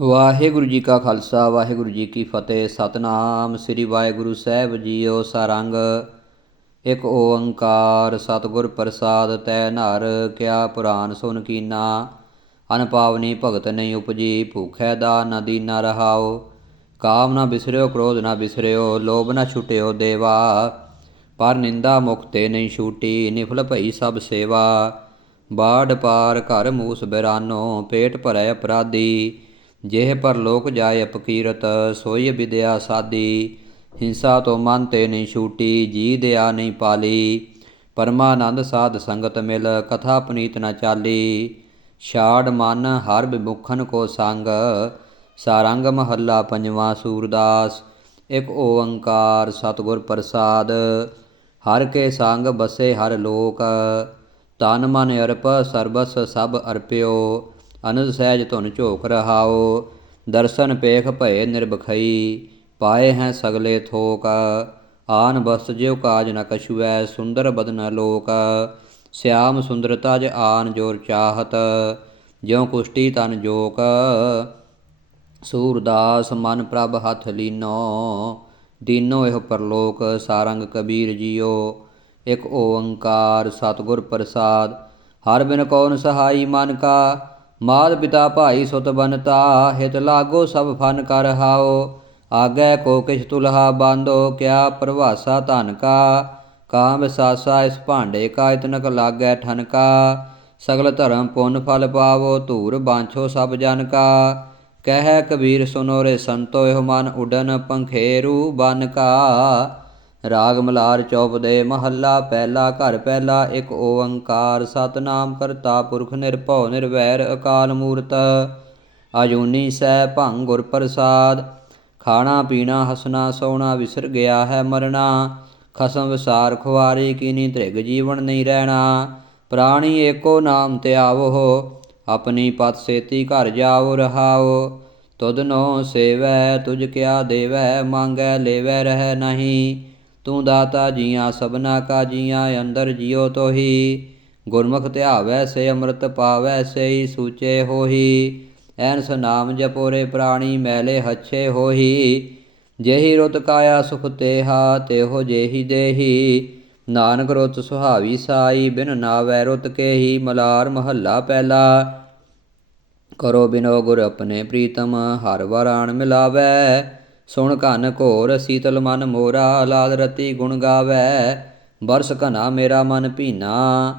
ਵਾਹਿਗੁਰੂ ਜੀ ਕਾ ਖਾਲਸਾ, ਵਾਹਿਗੁਰੂ ਜੀ ਕੀ ਫਤਿਹ। ਸਤਨਾਮ ਸ੍ਰੀ ਵਾਹਿਗੁਰੂ ਸਾਹਿਬ ਜੀਓ ਸਾਰੰਗ। ਇੱਕ ਓੰਕਾਰ ਸਤਿਗੁਰ ਪ੍ਰਸਾਦ ਤੈ ਨਰ, ਕਿਆ ਪੁਰਾਨ ਸੁਨ ਕੀਨਾ। ਅਨਪਾਵਨੀ ਭਗਤ ਨਹੀਂ ਉਪਜੀ, ਭੂਖੈ ਦਾ ਨਦੀ ਨਾ ਰਹਾਓ ਕਾਮ ਨਾ ਬਿਸਰਿਓ, ਕ੍ਰੋਧ ਨਾ ਬਿਸਰਿਓ, ਲੋਭ ਨਾ ਛੁਟਿਓ ਦੇਵਾ। ਪਰ ਨਿੰਦਾ ਮੁਕਤੇ ਨਹੀਂ ਛੂਟੀ, ਨਿਫਲ ਭਈ ਸਭ ਸੇਵਾ। ਬਾੜ ਪਾਰ ਘਰ ਮੂਸ ਬਿਰਾਨੋ, ਪੇਟ ਭਰੈ ਅਪਰਾਧੀ। ਜੇਹ ਪਰ ਲੋਕ ਜਾਏ ਅਪਕੀਰਤ, ਸੋਈ ਵਿਦਿਆ ਸਾਦੀ। ਹਿੰਸਾ ਤੋਂ ਮਨ ਤੇ ਨਹੀਂ ਛੂਟੀ, ਜੀ ਦਿਆ ਨਹੀਂ ਪਾਲੀ। ਪਰਮਾਨੰਦ ਸਾਧ ਸੰਗਤ ਮਿਲ, ਕਥਾ ਪਨੀਤ ਨ ਚਾਲੀ। ਛਾੜ ਮਨ ਹਰ ਬਿਮੁਖਨ ਕੋ ਸੰਗ, ਸਾਰੰਗ ਮਹੱਲਾ ਪੰਜਵਾਂ ਸੂਰਦਾਸ। ਇੱਕ ਓੰਕਾਰ ਸਤਿਗੁਰ ਪ੍ਰਸਾਦ, ਹਰ ਕੇ ਸੰਗ ਬਸੇ ਹਰ ਲੋਕ। ਤਨ ਮਨ ਅਰਪ, ਸਰਬਸ ਸਭ ਅਰਪਿਓ। ਅਨੰਦ ਸਹਿਜ ਧੁਨ ਝੋਕ ਰਹਾਓ, ਦਰਸ਼ਨ ਪੇਖ ਭਏ ਨਿਰਭਖਈ, ਪਾਏ ਹੈ ਸਗਲੇ ਥੋਕ, ਆਨ ਬਸ ਜਿਉ ਕਾਜ ਨ ਕਛੁਐ, ਸੁੰਦਰ ਬਦਨ ਲੋਕ, ਸਿਆਮ ਸੁੰਦਰਤਾ ਜ ਆਨ ਜੋਰ ਚਾਹਤ, ਜਿਉ ਕੁਸ਼ਟੀ ਤਨ ਜੋਕ ਸੂਰਦਾਸ ਮਨ ਪ੍ਰਭ ਹੱਥ ਲੀਨੋ, ਦੀਨੋ ਇਹ ਪਰਲੋਕ, ਸਾਰੰਗ ਕਬੀਰ ਜੀਓ, ਇੱਕ ਓੰਕਾਰ ਸਤਿਗੁਰ ਪ੍ਰਸਾਦ, ਹਰ ਬਿਨ ਕੌਣ ਸਹਾਈ ਮਨ ਕਾ ਮਾਤ ਪਿਤਾ ਭਾਈ ਸੁਤ ਬਨਤਾ ਹਿਤ ਲਾਗੋ ਸਭ ਫਨ ਕਰ ਹਾਓ। ਆਗੈ ਕੋ ਕਿਛ ਤੁਲਹਾ ਬਾਂਧੋ ਕਿਆ ਪ੍ਰਵਾਸਾ ਧਨ ਕਾ। ਕਾਮ ਸਾਸਾ ਇਸ ਭਾਂਡੇ ਕਾ, ਇਤਨਕ ਲਾਗੈ ਠਨਕਾ ਸਗਲ ਧਰਮ ਪੁੰਨ ਫਲ ਪਾਵੋ, ਧੂਰ ਬਾਂਛੋ ਸਭ ਜਨ ਕਾ। ਕਹਿ ਕਬੀਰ ਸੁਨੋ ਰੇ ਸੰਤੋ, ਇਹ ਮਨ ਉਡਨ ਪੰਖੇਰੂ ਬਨ ਕਾ। ਰਾਗ ਮਲਾਰ ਚੌਪਦੇ ਮਹੱਲਾ, ਪਹਿਲਾ ਘਰ ਪਹਿਲਾ, ਇੱਕ ਓੰਕਾਰ ਸਤਨਾਮ ਕਰਤਾ, ਪੁਰਖ ਨਿਰਭਉ ਨਿਰਵੈਰ ਅਕਾਲ ਮੂਰਤ। ਅਜੂਨੀ ਸਹਿ ਭੰਗ ਗੁਰ ਪ੍ਰਸਾਦ, ਖਾਣਾ ਪੀਣਾ ਹਸਣਾ ਸੋਣਾ ਵਿਸਰ ਗਿਆ ਹੈ ਮਰਨਾ। ਖਸਮ ਵਿਸਾਰ ਖੁਆਰੀ ਕੀਨੀ ਤ੍ਰਿਗ ਜੀਵਨ ਨਹੀਂ ਰਹਿਣਾ। ਪ੍ਰਾਣੀ ਏਕੋ ਨਾਮ ਧਿਆਵੋ ਆਪਣੀ ਪਤ ਸੇਤੀ ਘਰ ਜਾਓ ਰਹਾਓ। ਤੁਧ ਨੋ ਸੇਵੈ ਤੁਝ ਕਿਆ ਦੇਵੈ, ਮੰਗੈ ਲੇਵੈ ਰਹਿ ਨਹੀਂ। ਤੂੰ ਦਾਤਾ ਜੀਆਂ, ਸਭਨਾ ਕਾ ਜੀਆਂ, ਅੰਦਰ ਜਿਉ ਤੋਹੀ। ਗੁਰਮੁਖ ਧਿਆਵੈ ਸੇ, ਅੰਮ੍ਰਿਤ ਪਾਵੈ ਸਈ ਸੂਚੇ ਹੋਹੀ। ਐਨਸ ਨਾਮ ਜਪੋਰੇ ਪ੍ਰਾਣੀ, ਮੈਲੇ ਹੱਛੇ ਹੋਹੀ। ਜੇਹੀ ਰੁਤ ਕਾਇਆ ਸੁਖ ਤੇਹਾ, ਤੇਹੋ ਜੇਹੀ ਦੇਹੀ। ਨਾਨਕ ਰੁਤ ਸੁਹਾਵੀ ਸਾਈ, ਬਿਨ ਨਾਵੈ ਰੁਤ ਕੇਹੀ। ਮਲਾਰ ਮਹੱਲਾ ਪਹਿਲਾ ਕਰੋ ਬਿਨੋ ਗੁਰ ਆਪਣੇ ਪ੍ਰੀਤਮ, ਹਰ ਵਰਾਣ ਮਿਲਾਵੈ। ਸੁਣ ਘਨ ਘੋਰ ਸੀਤਲ ਮਨ ਮੋਰਾ, ਲਾਲ ਰਤੀ ਗੁਣ ਗਾਵੈ, ਬਰਸ ਘਨਾ ਮੇਰਾ ਮਨ ਭੀਨਾ।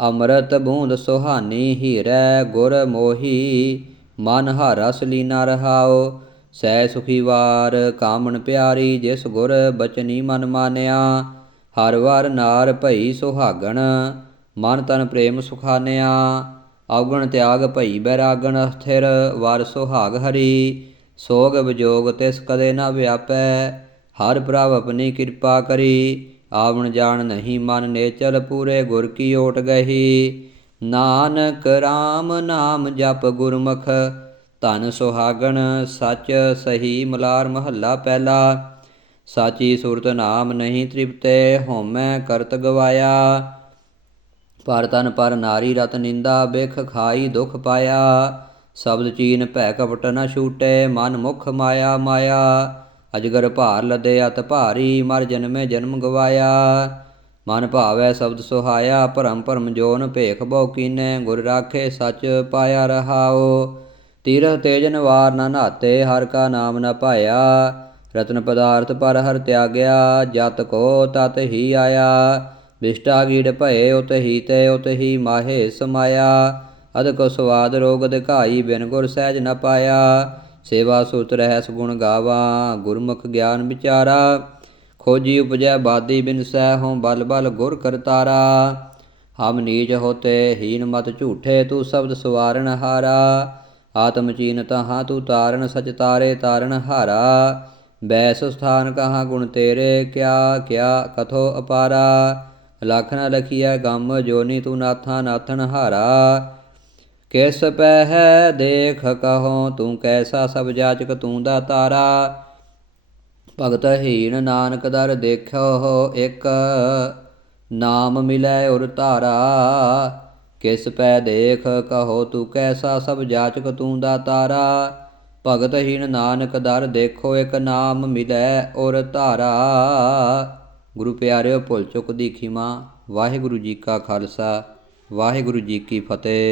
ਅੰਮ੍ਰਿਤ ਬੂੰਦ ਸੁਹਾਨੀ ਹੀਰੈ, ਗੁਰ ਮੋਹੀ, ਮਨ ਹਾਰਾ ਸਲੀਨਾ ਰਹਾਓ ਸੈ ਸੁਖੀ ਵਾਰ ਕਾਮਣ ਪਿਆਰੀ, ਜਿਸ ਗੁਰ ਬਚਨੀ ਮਨ ਮਾਨਿਆ। ਹਰ ਵਾਰ ਨਾਰ ਭਈ ਸੁਹਾਗਣ, ਮਨ ਤਨ ਪ੍ਰੇਮ ਸੁਖਾਨਿਆ। ਔਗਣ ਤਿਆਗ ਭਈ ਬੈਰਾਗਣ, ਅਸਥਿਰ ਵਰ ਸੁਹਾਗ ਹਰੀ। ਸੋਗ ਵਿਜੋਗ ਤਿਸ ਕਦੇ ਨਾ ਵਿਆਪੈ। ਹਰ ਪ੍ਰਭ ਆਪਣੀ ਕਿਰਪਾ ਕਰੀ। ਆਵਣ ਜਾਣ ਨਹੀਂ ਮਨ ਨੇਚਲ ਪੂਰੇ ਗੁਰ ਕੀ ਓਟ ਗਹੀ। ਨਾਨਕ RAM ਨਾਮ ਜਪ ਗੁਰਮੁਖ। ਧਨ ਸੁਹਾਗਣ ਸੱਚ ਸਹੀ ਮਲਾਰ ਮਹੱਲਾ ਪਹਿਲਾ। ਸਾਚੀ ਸੁਰਤ ਨਾਮ ਨਹੀਂ ਤ੍ਰਿਪਤੇ, ਹਉਮੈ ਕਰਤ ਗਵਾਇਆ। ਪਰ ਤਨ ਪਰ ਨਾਰੀ ਰਤ ਨਿੰਦਾ, ਬਿਖ ਖਾਈ ਦੁਖ ਪਾਇਆ। ਸ਼ਬਦ ਚੀਨ ਭੈ ਕਪਟ ਨ ਛੂਟੇ, ਮਨ ਮੁਖ ਮਾਇਆ ਮਾਇਆ। ਅਜਗਰ ਭਾਰ ਲਦੇ ਅਤ ਭਾਰੀ, ਮਰ ਜਨਮੇ ਜਨਮ ਗਵਾਇਆ। ਮਨ ਭਾਵੈ ਸ਼ਬਦ ਸੁਹਾਇਆ, ਭਰਮ ਭਰਮ ਜੋਨ ਭੇਖ ਬਹੁ ਕੀਨੇ, ਗੁਰ ਰਾਖੇ ਸਚ ਪਾਇਆ ਰਹਾਓ ਤੀਰਥ ਤੇਜ ਨਿਵਾਰ ਨ ਨਾਤੇ, ਹਰ ਕਾ ਨਾਮ ਨ ਪਾਇਆ ਰਤਨ ਪਦਾਰਥ ਪਰ ਹਰ ਤਿਆਗਿਆ, ਜਤ ਕੋ ਤਤ ਹੀ ਆਇਆ। ਵਿਸ਼ਟਾ ਗੀੜ ਭਏ ਉਤ ਹੀ ਤੇ ਉਤ ਹੀ ਮਾਹੇ ਸਮਾਇਆ। ਅਦਕ ਸਵਾਦ ਰੋਗ ਦਿਖਾਈ ਬਿਨ ਗੁਰ ਸਹਿਜ ਨ ਪਾਇਆ। ਸੇਵਾ ਸੁਤ ਰਹਿ ਗੁਣ ਗਾਵਾ, ਗੁਰਮੁਖ ਗਿਆਨ ਵਿਚਾਰਾ। ਖੋਜੀ ਉਪਜੈ ਬਾਦੀ ਬਿਨ ਸਹਿ ਹੋਂ ਬਲ ਬਲ ਗੁਰ ਕਰਤਾਰਾ ਹਮ ਨੀਚ ਹੋਤੇ, ਹੀਨ ਮਤ ਝੂਠੇ, ਤੂੰ ਸ਼ਬਦ ਸਵਾਰਨ ਹਾਰਾ। ਆਤਮ ਚੀਨ ਤਹਾਂ, ਤੂੰ ਤਾਰਨ ਸਚ ਤਾਰੇ, ਤਾਰਨ ਹਾਰਾ। ਬੈਸ ਸਥਾਨ ਕਹਾ ਗੁਣ ਤੇਰੇ, ਕਿਆ ਕਿਆ ਕਥੋ ਅਪਾਰਾ। ਲਖ ਨ ਲਖੀਐ ਗਮ ਜੋਨੀ ਤੂੰ ਨਾਥਾ ਨਾਥਨ ਹਾਰਾ। ਕਿਸ ਪਹਿ ਦੇਖ ਕਹੋ, ਤੂੰ ਕੈਸਾ ਸਭ ਜਾਚਕ, ਤੂੰ ਦਾ ਤਾਰਾ। ਭਗਤ ਹੀਨ ਨਾਨਕ ਦਰ ਦੇਖੋ ਇੱਕ ਨਾਮ ਮਿਲੈ ਉਰ ਧਾਰਾ। ਕਿਸ ਪੈ ਦੇਖ ਕਹੋ, ਤੂੰ ਕੈਸਾ ਸਭ ਜਾਚਕ, ਤੂੰ ਦਾ ਤਾਰਾ। ਭਗਤਹੀਨ ਨਾਨਕ ਦਰ ਦੇਖੋ, ਇੱਕ ਨਾਮ ਮਿਲੈ ਔਰ ਧਾਰਾ। ਗੁਰੂ ਪਿਆਰਿਓ, ਭੁੱਲ ਚੁੱਕ ਦੀ ਖਿਮਾ। ਵਾਹਿਗੁਰੂ ਜੀ ਕਾ ਖਾਲਸਾ, ਵਾਹਿਗੁਰੂ ਜੀ ਕੀ ਫਤਿਹ।